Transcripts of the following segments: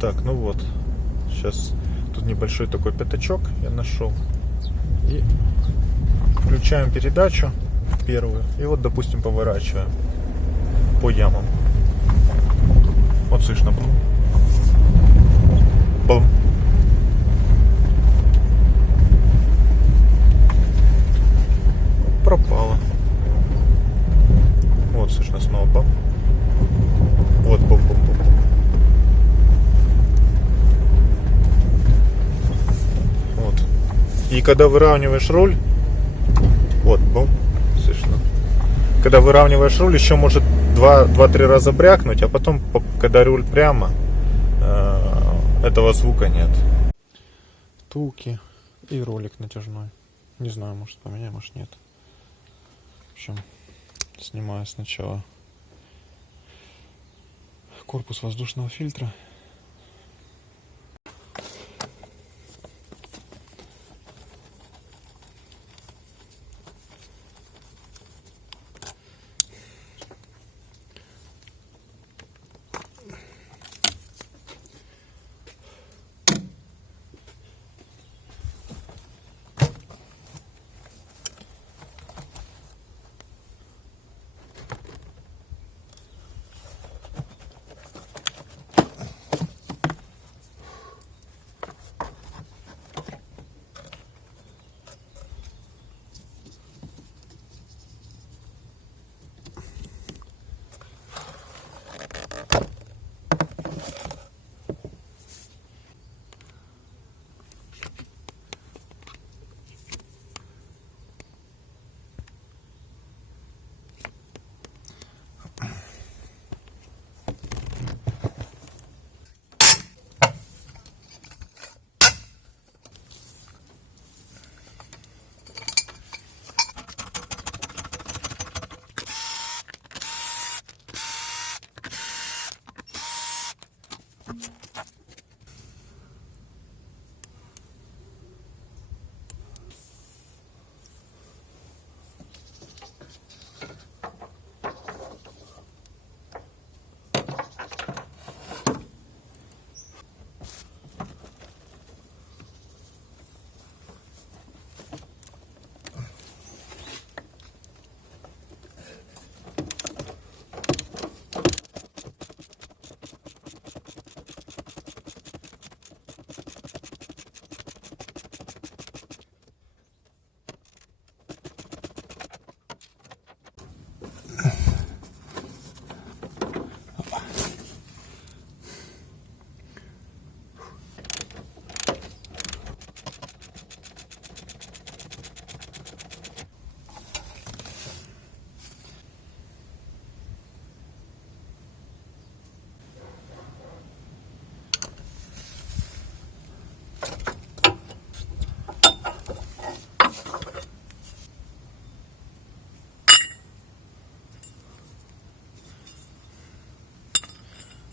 Так, ну вот. Сейчас тут небольшой такой пятачок я нашел. И включаем передачу первую. И вот, допустим, поворачиваем по ямам. Вот слышно. Бум. Пропало. Вот слышно снова бум. Вот бум-бум-бум. Вот. И когда выравниваешь руль, вот бум, слышно. Когда выравниваешь руль, еще может 2-3 раза брякнуть, а потом, когда руль прямо, этого звука нет. Втулки и ролик натяжной. Не знаю, может поменяем, может нет. В общем, снимаю сначала корпус воздушного фильтра.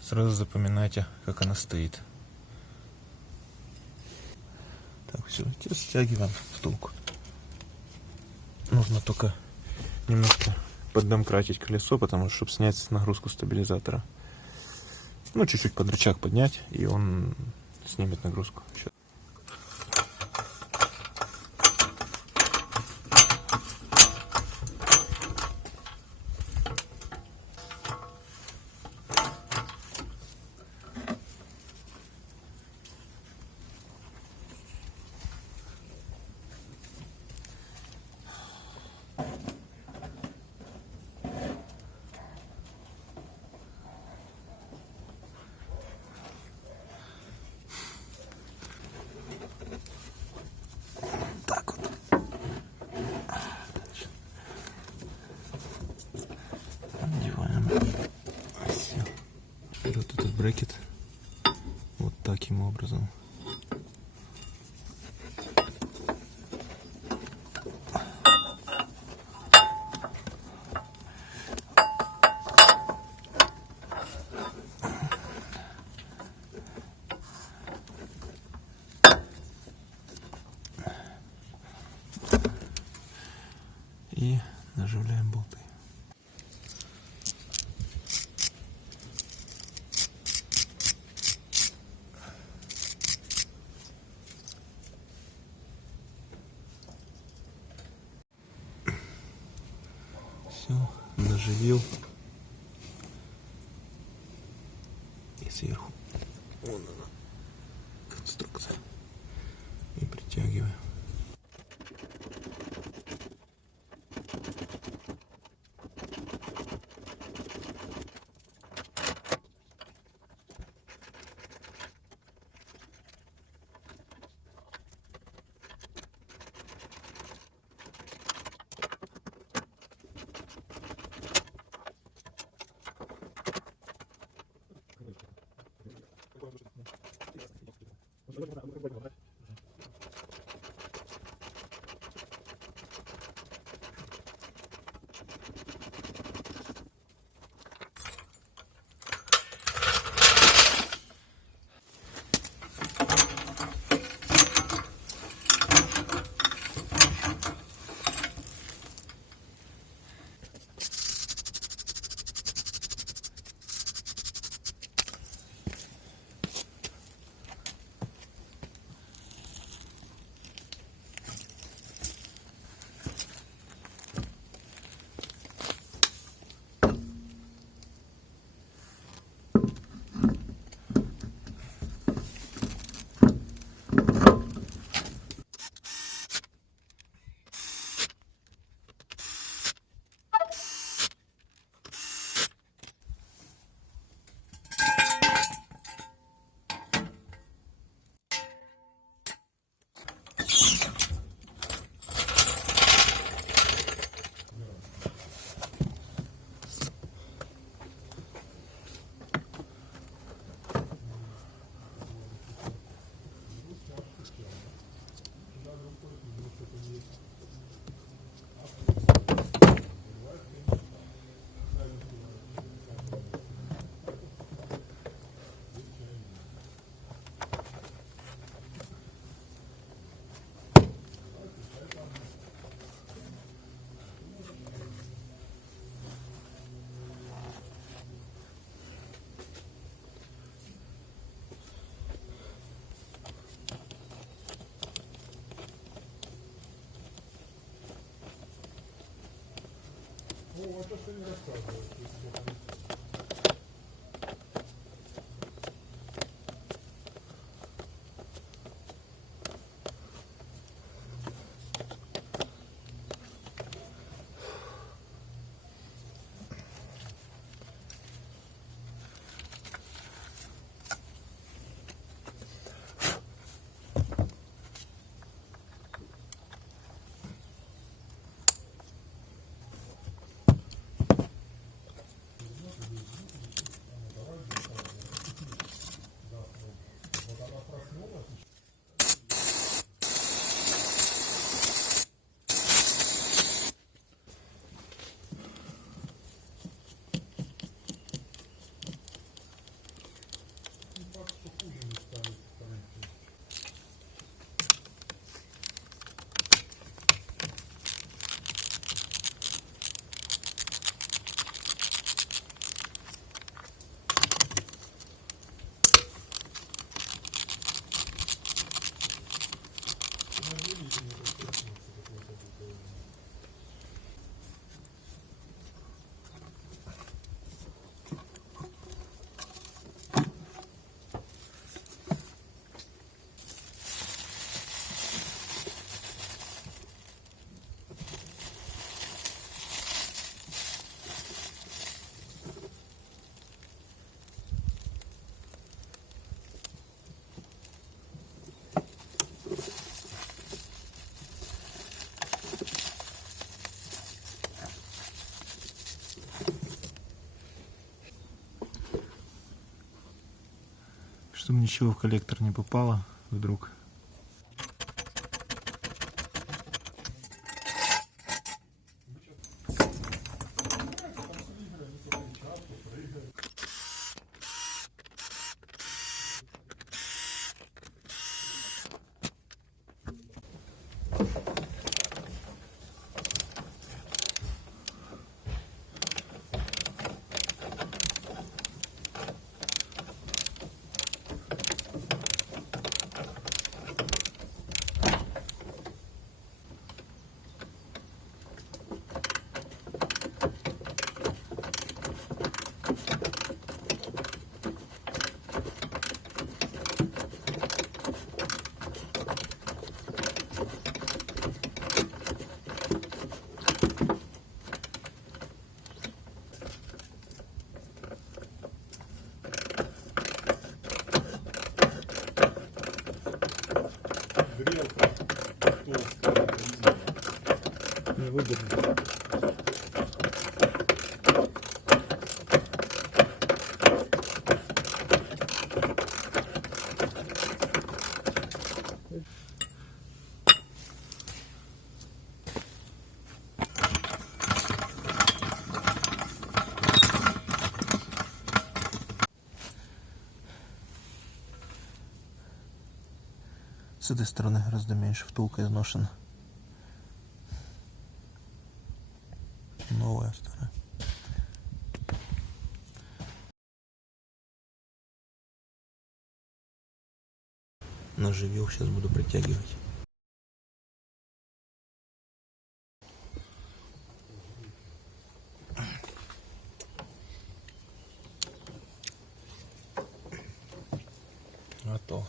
Сразу запоминайте, как она стоит. Так, все, теперь стягиваем втулку. Нужно только немножко поддомкратить колесо, потому что, чтобы снять нагрузку стабилизатора. Ну, чуть-чуть под рычаг поднять, и он снимет нагрузку. Сейчас. Вот этот брекет вот таким образом. И наживляем болты. заживил. И сверху вон она, конструкция. И притягиваю. Ну, это что не рассказывает. Чтобы ничего в коллектор не попало вдруг. вибірно. С этой стороны гораздо меньше, втулка изношена. Новая старая. Наживел, сейчас буду притягивать. Готов.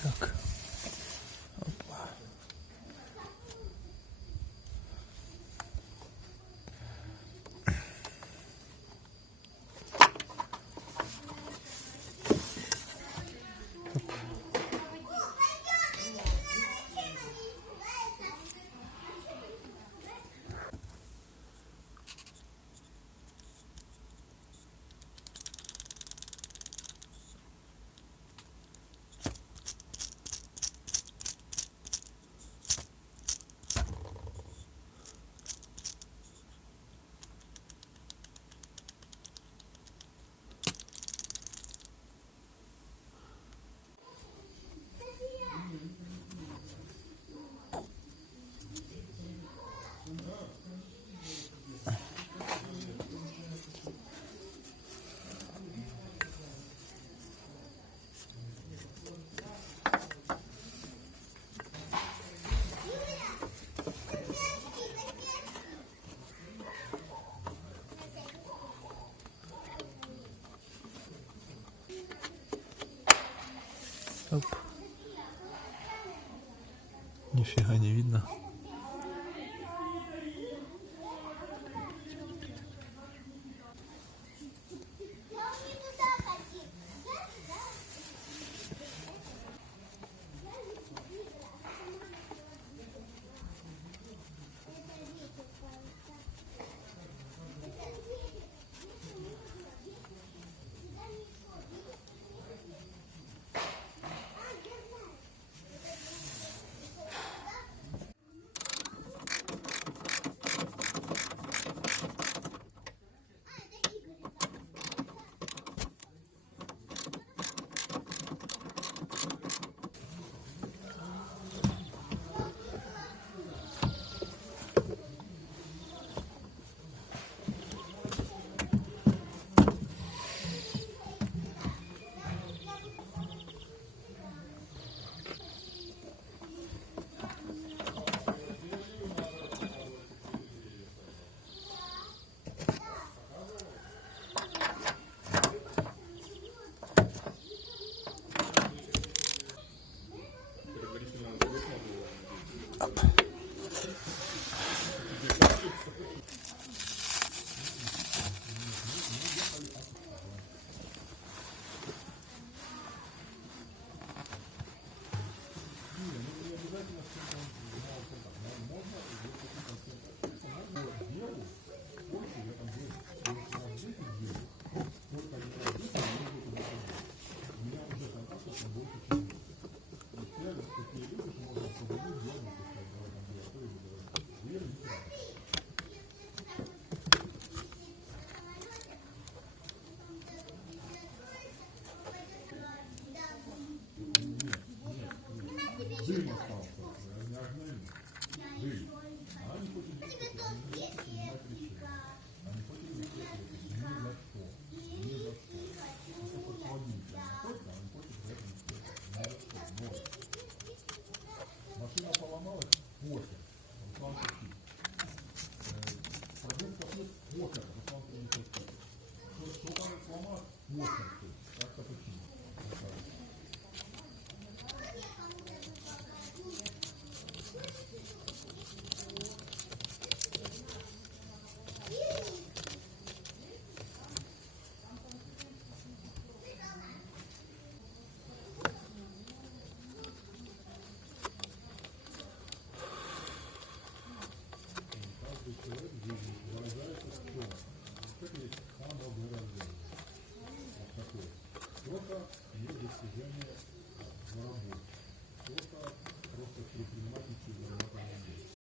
Так. Опа. Оп. Нифига не видно. Машина поломалась, пофиг. Руслан починит. Продукт капут, пофиг. Руслан принесет. Что там сломалось, пофиг. Так-то починит. Каждый человек в жизни выражается в чем? Как есть самовыражение. Вот такое. Кто-то имеет достижение в работе. Кто-то просто в предпринимательстве зарабатывает деньги.